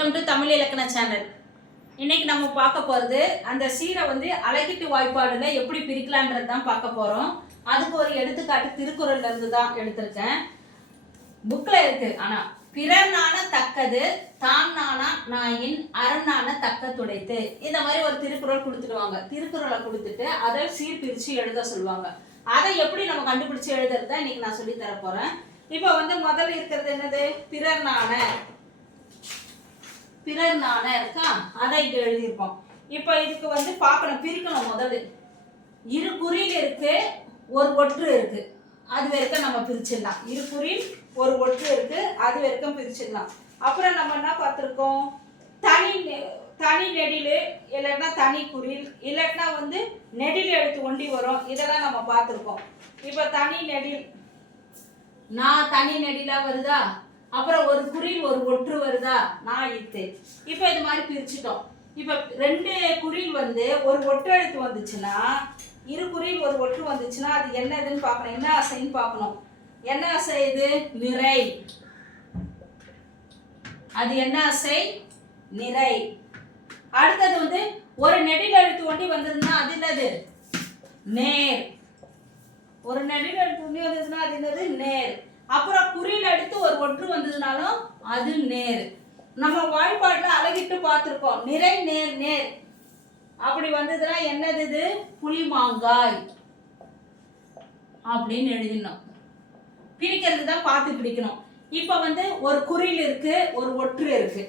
Welcome to Tamil இலக்கண channel இன்னைக்கு நம்ம பார்க்க போகிறது அந்த சீரை வந்து அழகிட்டு வாய்ப்பாடுல எப்படி பிரிக்கலான்றது தான் பார்க்க போகிறோம் அதுக்கு ஒரு எடுத்துக்காட்டு திருக்குறள்ல இருந்து தான் எடுத்திருக்கேன். புக்கில் இருக்கு. ஆனால் பிறர் நாண தக்கது தான் நானா நாயின் அரணான தக்க துடைத்து. இந்த மாதிரி ஒரு திருக்குறள் கொடுத்துடுவாங்க திருக்குறளை கொடுத்துட்டு அதை சீர் பிரித்து எழுத சொல்லுவாங்க. அதை எப்படி நம்ம கண்டுபிடிச்சு எழுதுறத இன்னைக்கு நான் சொல்லி தர போகிறேன் இப்போ வந்து முதல்ல இருக்கிறது என்னது? பிறர் நாண பிறர் நாண இருக்கா அதை இங்க எழுதியிருப்போம் இப்போ இதுக்கு வந்து பார்க்கணும் பிரிக்கணும் முதல்ல. இரு குறியில் இருக்கு ஒரு ஒற்று இருக்கு. அது வரைக்கும் நம்ம பிரிச்சிடலாம். இரு குறியில் ஒரு ஒற்று இருக்கு அது வரைக்கும் பிரிச்சிடலாம். அப்புறம் நம்ம என்ன பார்த்துருக்கோம்? தனி நெ- தனி நெடில் இல்லைன்னா தனி குறில் இல்லைன்னா வந்து நெடில் எடுத்து ஒண்டி வரும். இதெல்லாம் நம்ம பார்த்துருக்கோம். இப்போ தனி நெடில் நான் தனி நெடிலாக வருதா? அப்புறம் ஒரு குறில் ஒரு ஒற்று வருதா? நான் இத்து இப்போ இது மாதிரி பிரிச்சுட்டோம். இப்போ ரெண்டு குறில் வந்து ஒரு ஒற்று எழுத்து வந்துச்சுன்னா இரு குறில் ஒரு ஒற்று வந்துச்சுன்னா அது என்னதுன்னு பார்க்கணும். என்ன அசைன்னு பார்க்கணும். என்ன அசை இது? நிறை. அது என்ன அசை நிறை. அடுத்தது வந்து ஒரு நெடில் எழுத்து ஒண்டி வந்ததுன்னா அது என்னது? நேர். ஒரு நெடில் எழுத்து ஒண்டி வந்ததுன்னா அது என்னது? நேர். அப்புறம் குறியில் எடுத்து ஒரு ஒற்று வந்ததுனாலும் அது நேர். நம்ம வாய்ப்பாட்டில் அழகிட்டு பார்த்துருக்கோம். நிறை நேர் நேர். அப்படி வந்ததுன்னா என்னது இது? புளிமாங்காய் அப்படின்னு எழுதினோம். பிரிக்கிறது தான் பார்த்து பிடிக்கணும். இப்போ வந்து ஒரு குறியில் இருக்கு ஒரு ஒற்று இருக்கு.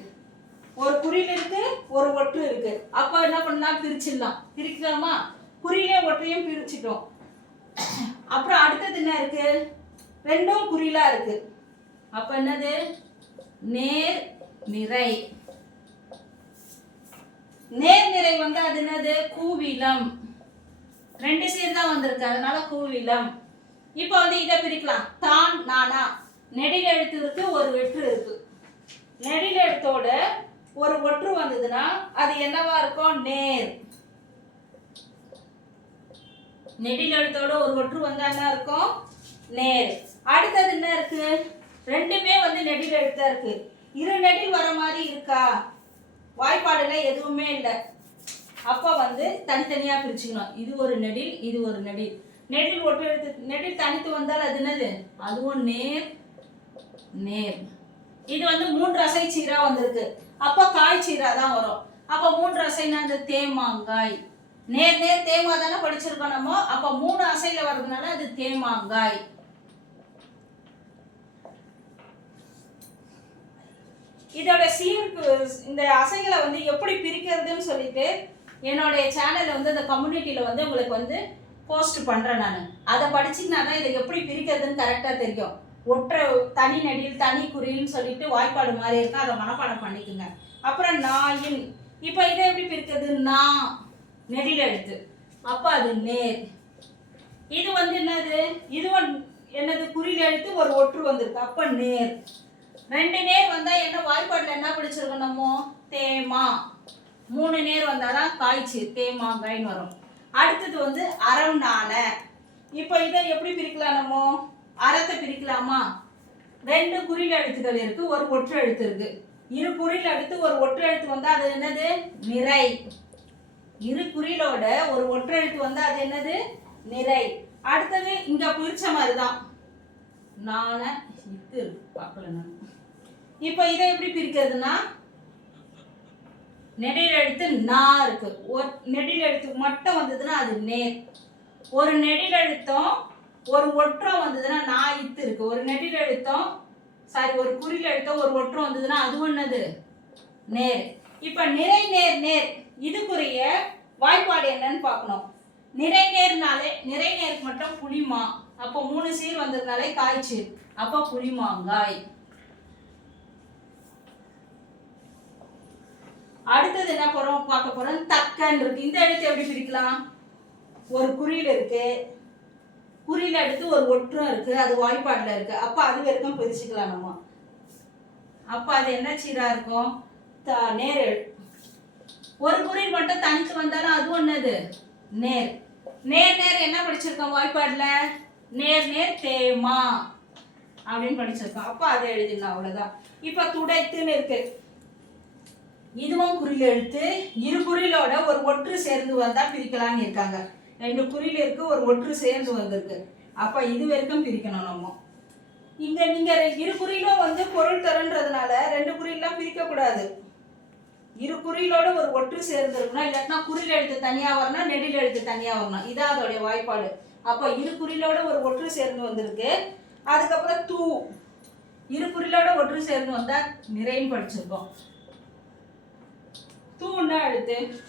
ஒரு குறியில் இருக்கு ஒரு ஒற்று இருக்கு. அப்போ என்ன பண்ணலாம் பிரிச்சிடலாம். பிரிக்கலாமா? குறியிலே ஒற்றையும் பிரிச்சிட்டோம். அப்புறம் அடுத்தது என்ன இருக்கு? ரெண்டும் குறிலா இருக்கு. அப்ப என்னது? நேர் நிறை. நேர் நிறை வந்து அது என்னது? கூவிலம். ரெண்டு சீர் தான் வந்திருக்கு. அதனால கூவிலம். இப்போ வந்து இதை பிரிக்கலாம். தான் நானா. நெடில் எழுத்துக்கு ஒரு வெற்று இருக்கு. நெடில் எழுத்தோட ஒரு ஒற்று வந்ததுன்னா அது என்னவா இருக்கும் நேர். நெடில் எழுத்தோட ஒரு ஒற்று வந்தா என்ன இருக்கும்? நேர். அடுத்தது என்ன இருக்கு? ரெண்டுமே வந்து நெடில் எழுத்தா இருக்கு. இரு நெடில் வர மாதிரி இருக்கா? வாய்ப்பாடுல எதுவுமே இல்லை. அப்போ வந்து தனித்தனியா பிரிச்சுக்கணும். இது ஒரு நெடில் இது ஒரு நெடில். நெடில் ஒட்டு எழுத்து நெடில் தனித்து வந்தால் அது என்னது? அதுவும் நேர் நேர். இது வந்து மூன்று அசை சீரா வந்திருக்கு. அப்போ காய் சீரா தான் வரும். அப்போ மூன்று அசைனா இந்த தேமாங்காய். நேர் நேர் தேமா தானே படிச்சிருக்கோம் நம்ம. அப்போ மூணு அசையில வர்றதுனால அது தேமாங்காய். இதோட சீனுக்கு இந்த அசைகளை வந்து எப்படி பிரிக்கிறதுன்னு சொல்லிட்டு என்னுடைய சேனல்ல வந்து அந்த கம்யூனிட்டியில் வந்து உங்களுக்கு வந்து போஸ்ட் பண்ணுறேன் நான். அதை படிச்சிங்கன்னா தான் இதை எப்படி பிரிக்கிறதுன்னு கரெக்டாக தெரியும். ஒற்றை தனி நடில் தனி குறின்னு சொல்லிட்டு வாய்ப்பாடு மாதிரி இருக்கும் அதை மனப்பாடம் பண்ணிக்கோங்க. அப்புறம் நாயின். இப்போ இதை எப்படி பிரிக்கிறது? நா நெடில் எடுத்து அப்போ அது நேர். இது வந்து என்னது? இது என்னது? குறியில் எழுத்து ஒரு ஒற்று வந்திருக்கு. அப்போ நேர். ரெண்டு நேர் வந்தா என்ன வாய்ப்பாட்டில் என்ன பிடிச்சிருக்கோம் நம்ம? தேமா. மூணு நேர் வந்தாதான் காய்ச்சி தேமாங்காய்னு வரும். அடுத்தது வந்து அறம் நாண. இப்போ இதை எப்படி பிரிக்கலாம் நம்ம? அறத்தை பிரிக்கலாமா? ரெண்டு குறில் எழுத்துக்கள் இருக்கு ஒரு ஒற்று எழுத்து இருக்கு. இரு குறில் எடுத்து ஒரு ஒற்று எழுத்து வந்தா அது என்னது? நிறை. இரு குறிலோட ஒரு ஒற்று எழுத்து வந்தா அது என்னது? நிறை. அடுத்தது இங்க பிரிச்ச மாதிரி தான் நாண இது இருக்கு பார்க்கல நான். இப்போ இதை எப்படி பிரிக்கிறதுனா நெடில் எழுத்து நா இருக்கு. ஒரு நெடில் எழுத்து மட்டும் வந்ததுன்னா அது நேர் ஒரு நெடில் எழுத்தும் ஒரு ஒற்றம் வந்ததுன்னா நா இத்து இருக்கு. ஒரு நெடில் எழுத்தும் சாரி ஒரு குறில் எழுத்தும் ஒரு ஒற்றம் வந்ததுன்னா அது ஒன்னது? நேர். இப்போ நிறை நேர் நேர். இதுக்குரிய வாய்ப்பாடு என்னன்னு பார்க்கணும். நிறை நேர்னாலே நிறை நேருக்கு மட்டும் புளிமா. அப்போ மூணு சீர் வந்ததுனாலே காய்ச்சீர் அப்போ புளிமாங்காய். அடுத்தது என்ன போறோம்? பார்க்க போறோம். தக்கன் இருக்கு இந்த எழுத்து எப்படி பிரிக்கலாம்? ஒரு குறியில் இருக்கு. குறியில் எடுத்து ஒரு ஒற்றும் இருக்கு. அது வாய்ப்பாடுல இருக்கு. அப்ப அது வரைக்கும் பிரிச்சுக்கலாம் நம்ம. அப்ப அது என்ன சீரா இருக்கும்? த- நேர் ஒரு குறியில் மட்டும் தனித்து வந்தாலும் அது ஒன்னது நேர். நேர் நேர் என்ன படிச்சிருக்கோம் வாய்ப்பாடுல? நேர் நேர் தேமா அப்படின்னு படிச்சிருக்கோம். அப்ப அதை எழுதிடலாம். அவ்வளவுதான். இப்ப துடைத்துன்னு இருக்கு. இதுவும் குறில் எழுத்து இரு குறிலோட ஒரு ஒற்று சேர்ந்து வந்தா பிரிக்கலாம்னு இருக்காங்க. ரெண்டு குறில் இருக்கு ஒரு ஒற்று சேர்ந்து வந்திருக்கு. அப்போ இது வரைக்கும் பிரிக்கணும் நம்ம. இங்கே நீங்கள் இரு குறிலும் வந்து பொருள் தரன்றதுனால ரெண்டு குறிலாம் பிரிக்கக்கூடாது இரு குறிலோட ஒரு ஒற்று சேர்ந்து இருக்கணும் இல்லாட்டினா குறில் எழுத்து தனியாக வரணும் நெடில் எழுத்து தனியாக வரணும். இதான் அதோடைய வாய்ப்பாடு. அப்போ இரு குறிலோட ஒரு ஒற்று சேர்ந்து வந்திருக்கு. அதுக்கப்புறம் தூ. இரு குறிலோட ஒற்று சேர்ந்து வந்தால் நிறைன்னு படிச்சிருக்கோம். தூன்னா எழுத்து?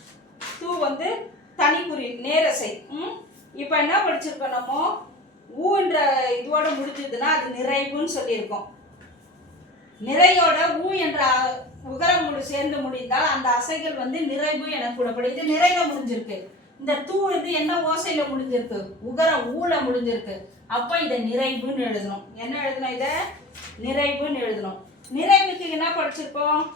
தூ வந்து தனிக்குறி நேரசை ம்? இப்போ என்ன படிச்சிருக்கோம் நம்ம? ஊன்ற இதோட முடிஞ்சதுன்னா அது நிறைவுன்னு சொல்லியிருக்கோம். நிறையோட ஊ என்ற உகரம் சேர்ந்து முடிந்தால் அந்த அசைகள் வந்து நிறைவு என கூடப்படுது இது நிறைல முடிஞ்சிருக்கு. இந்த தூ இது என்ன ஓசையில முடிஞ்சிருக்கு? உகரம் ஊல முடிஞ்சிருக்கு. அப்போ இதை நிறைவுன்னு எழுதணும். என்ன எழுதணும் இதை? நிறைவுன்னு எழுதணும். நிறைவுக்கு என்ன படிச்சிருக்கோம்?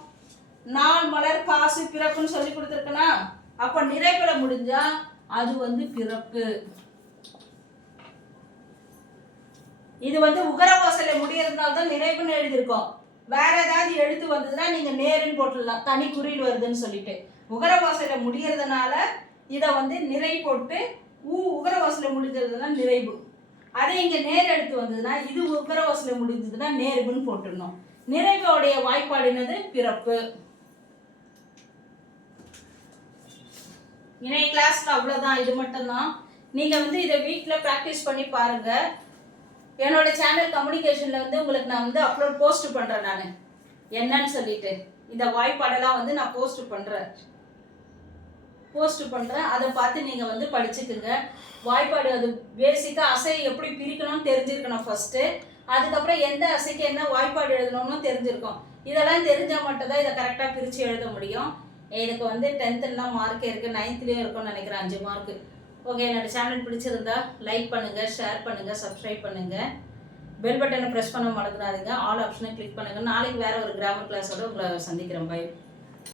நாள் மலர் காசு பிறப்புன்னு சொல்லி கொடுத்துருக்கனா? அப்ப நிறைவேற முடிஞ்சா அது வந்து பிறப்பு. இது வந்து உகரவாசல முடியறதுனால தான் நிறைவுன்னு எழுதியிருக்கோம். வேற ஏதாவது எழுத்து வந்ததுன்னா நீங்க நேருன்னு போட்டுடலாம். தனி குறில் வருதுன்னு சொல்லிட்டு. உகரவாசல முடியறதுனால இதை வந்து நிறை போட்டு ஊ உகரவாசல முடிஞ்சதுன்னா நிறைவு. அதே இங்க நேர் எழுத்து வந்ததுன்னா இது உகரவாசல முடிஞ்சதுன்னா நேர்வுன்னு போட்டுடணும். நிறைவோடைய வாய்ப்பாடு என்னது? பிறப்பு. இணைய கிளாஸ்ல அவ்வளோதான் இது மட்டும்தான். நீங்கள் வந்து இதை வீட்டில் ப்ராக்டிஸ் பண்ணி பாருங்கள் என்னோட சேனல் கம்யூனிகேஷனில் வந்து உங்களுக்கு நான் வந்து அப்லோட் போஸ்ட் பண்ணுறேன் நான். என்னன்னு சொல்லிட்டு. இந்த வாய்ப்பாடெல்லாம் வந்து நான் போஸ்ட் பண்ணுறேன் போஸ்ட் பண்ணுறேன் அதை பார்த்து நீங்கள் வந்து படிச்சுக்குங்க. வாய்ப்பாடு அது பேசிக்காக அசை எப்படி பிரிக்கணும்னு தெரிஞ்சிருக்கணும் ஃபஸ்ட்டு அதுக்கப்புறம் எந்த அசைக்கு என்ன வாய்ப்பாடு எழுதணும்னு தெரிஞ்சிருக்கும். இதெல்லாம் தெரிஞ்சால் மட்டும்தான் இதை கரெக்டாக பிரித்து எழுத முடியும். இதுக்கு வந்து டென்த்துலாம் மார்க் இருக்குது நைன்த்லேயும் இருக்கும்னு நினைக்கிறேன் அஞ்சு மார்க்கு ஓகே என்னோட சேனல் பிடிச்சிருந்தா லைக் பண்ணுங்கள் ஷேர் பண்ணுங்கள் சப்ஸ்கிரைப் பண்ணுங்கள் பெல் பட்டனை ப்ரெஸ் பண்ண மறந்துடாதீங்க. ஆல் ஆப்ஷனை கிளிக் பண்ணுங்கள் நாளைக்கு வேறு ஒரு கிராமர் கிளாஸோடு உங்களை சந்திக்கிறேன். பை